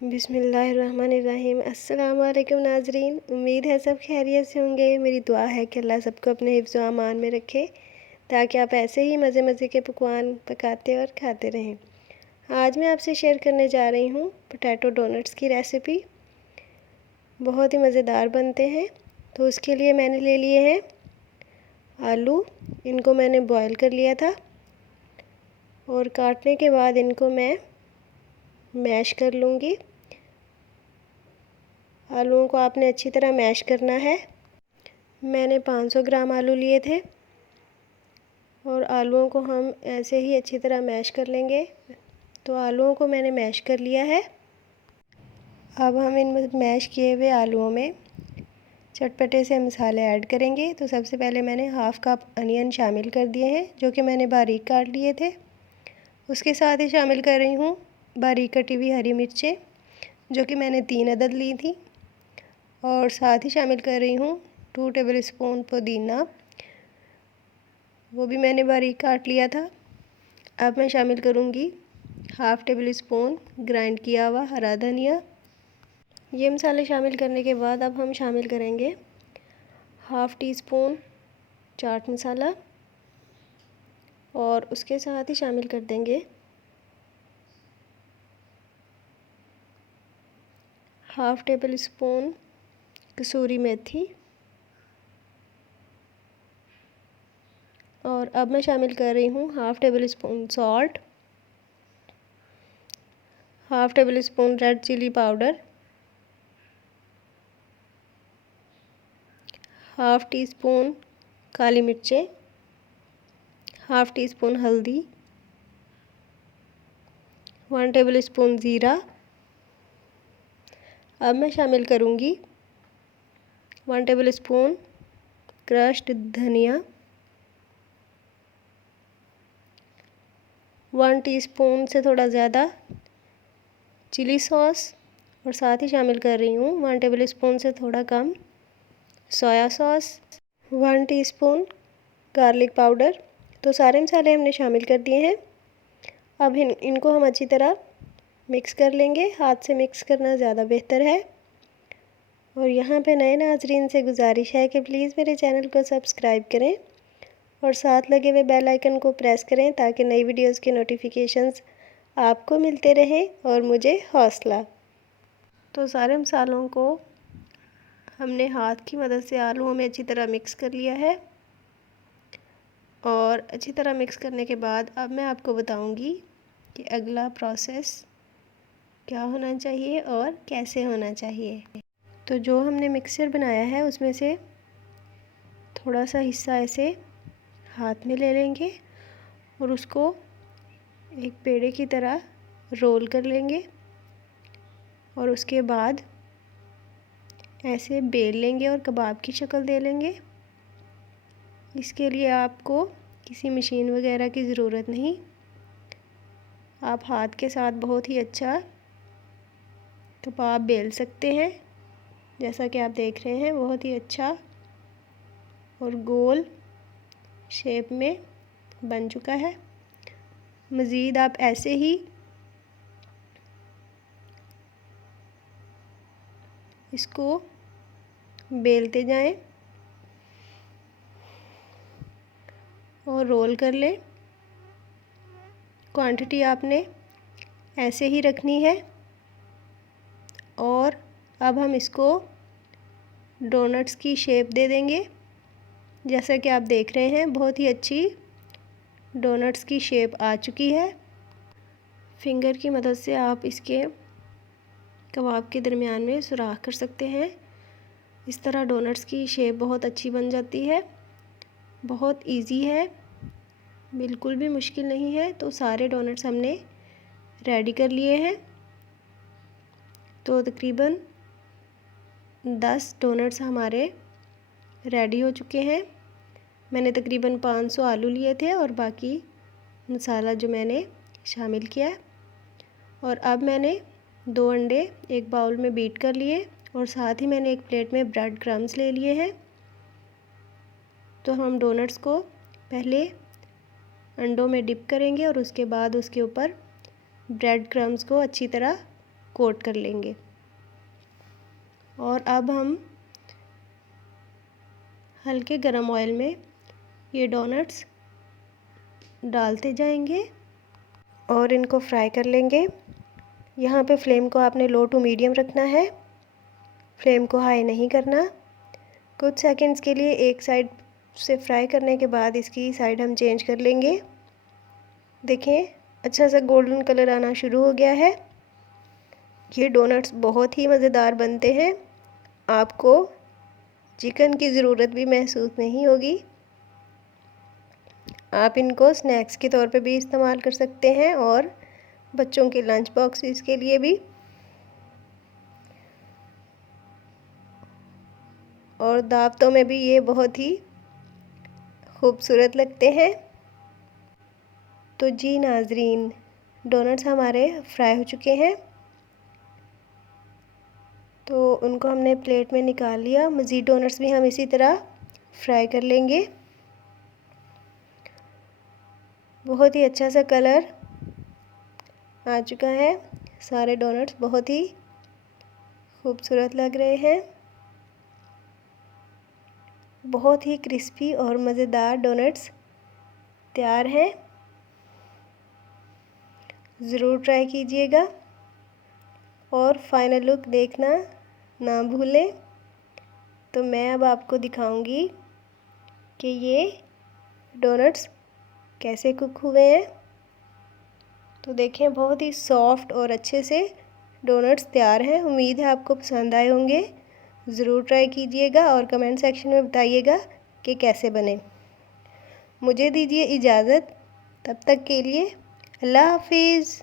बिस्मिल्लाहिर्रहमानिर्रहीम। अस्सलाम वालेकुम नाजरीन। उम्मीद है सब खैरियत से होंगे। मेरी दुआ है कि अल्लाह सबको अपने हिफ्ज़ व अमान में रखे ताकि आप ऐसे ही मज़े मज़े के पकवान पकाते और खाते रहें। आज मैं आपसे शेयर करने जा रही हूँ पोटैटो डोनट्स की रेसिपी। बहुत ही मज़ेदार बनते हैं। तो उसके लिए मैंने ले लिए हैं आलू। इनको मैंने बॉयल कर लिया था और काटने के बाद इनको मैं मैश कर लूँगी। आलूओं को आपने अच्छी तरह मैश करना है। मैंने 500 ग्राम आलू लिए थे और आलूओं को हम ऐसे ही अच्छी तरह मैश कर लेंगे। तो आलूओं को मैंने मैश कर लिया है। अब हम इन मैश किए हुए आलूओं में चटपटे से मसाले ऐड करेंगे। तो सबसे पहले मैंने हाफ़ कप अनियन शामिल कर दिए हैं जो कि मैंने बारीक काट लिए थे। उसके साथ ही शामिल कर रही हूँ बारीक कटी हुई हरी मिर्चें जो कि मैंने 3 अदद ली थी। और साथ ही शामिल कर रही हूँ 2 टेबल स्पून पुदीना, वो भी मैंने बारीक काट लिया था। अब मैं शामिल करूँगी हाफ़ टेबल स्पून ग्राइंड किया हुआ हरा धनिया। ये मसाले शामिल करने के बाद अब हम शामिल करेंगे half teaspoon chaat masala और उसके साथ ही शामिल कर देंगे हाफ़ टेबल स्पून कसूरी मेथी। और अब मैं शामिल कर रही हूँ half tablespoon salt, half tablespoon red chilli powder, half teaspoon काली मिर्चें, हाफ़ टी स्पून हल्दी, 1 टेबल स्पून ज़ीरा। अब मैं शामिल करूँगी 1 टेबल स्पून क्रश्ड धनिया, 1 टीस्पून से थोड़ा ज़्यादा चिली सॉस और साथ ही शामिल कर रही हूँ 1 टेबल स्पून से थोड़ा कम soya sauce, 1 teaspoon garlic powder. तो सारे मसाले हमने शामिल कर दिए हैं। अब इनको हम अच्छी तरह मिक्स कर लेंगे। हाथ से मिक्स करना ज़्यादा बेहतर है। और यहाँ पे नए नाजरीन से गुजारिश है कि प्लीज़ मेरे चैनल को सब्सक्राइब करें और साथ लगे हुए बेल आइकन को प्रेस करें ताकि नई वीडियोस के नोटिफिकेशंस आपको मिलते रहें और मुझे हौसला। तो सारे मसालों को हमने हाथ की मदद से आलूओं में अच्छी तरह मिक्स कर लिया है। और अच्छी तरह मिक्स करने के बाद अब मैं आपको बताऊंगी कि अगला प्रोसेस क्या होना चाहिए और कैसे होना चाहिए। तो जो हमने मिक्सचर बनाया है उसमें से थोड़ा सा हिस्सा ऐसे हाथ में ले लेंगे और उसको एक पेड़े की तरह रोल कर लेंगे और उसके बाद ऐसे बेल लेंगे और कबाब की शक्ल दे लेंगे। इसके लिए आपको किसी मशीन वगैरह की ज़रूरत नहीं, आप हाथ के साथ बहुत ही अच्छा कबाब बेल सकते हैं। जैसा कि आप देख रहे हैं बहुत ही अच्छा और गोल शेप में बन चुका है। मज़ीद आप ऐसे ही इसको बेलते जाएं और रोल कर लें। क्वांटिटी आपने ऐसे ही रखनी है। और अब हम इसको डोनट्स की शेप दे देंगे। जैसा कि आप देख रहे हैं बहुत ही अच्छी डोनट्स की शेप आ चुकी है। फिंगर की मदद से आप इसके कबाब के दरमियान में सुराख कर सकते हैं। इस तरह डोनट्स की शेप बहुत अच्छी बन जाती है। बहुत इजी है, बिल्कुल भी मुश्किल नहीं है। तो सारे डोनट्स हमने रेडी कर लिए हैं। तो तकरीबन 10 डोनट्स हमारे रेडी हो चुके हैं। मैंने तकरीबन 500 आलू लिए थे और बाकी मसाला जो मैंने शामिल किया। और अब मैंने 2 अंडे एक बाउल में बीट कर लिए और साथ ही मैंने एक प्लेट में ब्रेड क्रम्स ले लिए हैं। तो हम डोनट्स को पहले अंडों में डिप करेंगे और उसके बाद उसके ऊपर ब्रेड क्रम्स को अच्छी तरह कोट कर लेंगे। और अब हम हल्के गरम ऑयल में ये डोनट्स डालते जाएंगे और इनको फ्राई कर लेंगे। यहाँ पे फ्लेम को आपने लो टू मीडियम रखना है, फ्लेम को हाई नहीं करना। कुछ सेकंड्स के लिए एक साइड से फ्राई करने के बाद इसकी साइड हम चेंज कर लेंगे। देखें अच्छा सा गोल्डन कलर आना शुरू हो गया है। ये डोनट्स बहुत ही मज़ेदार बनते हैं, आपको चिकन की ज़रूरत भी महसूस नहीं होगी। आप इनको स्नैक्स के तौर पे भी इस्तेमाल कर सकते हैं और बच्चों के लंच बॉक्सेस के लिए भी। और दावतों में भी ये बहुत ही खूबसूरत लगते हैं। तो जी नाजरीन, डोनट्स हमारे फ्राई हो चुके हैं, तो उनको हमने प्लेट में निकाल लिया। मज़ीद डोनट्स भी हम इसी तरह फ्राई कर लेंगे। बहुत ही अच्छा सा कलर आ चुका है, सारे डोनट्स बहुत ही खूबसूरत लग रहे हैं। बहुत ही क्रिस्पी और मज़ेदार डोनट्स तैयार हैं, ज़रूर ट्राई कीजिएगा और फाइनल लुक देखना ना भूलें। तो मैं अब आपको दिखाऊंगी कि ये डोनट्स कैसे कुक हुए हैं। तो देखें बहुत ही सॉफ्ट और अच्छे से डोनट्स तैयार हैं। उम्मीद है आपको पसंद आए होंगे, ज़रूर ट्राई कीजिएगा और कमेंट सेक्शन में बताइएगा कि कैसे बने। मुझे दीजिए इजाज़त, तब तक के लिए अल्लाह हाफिज़।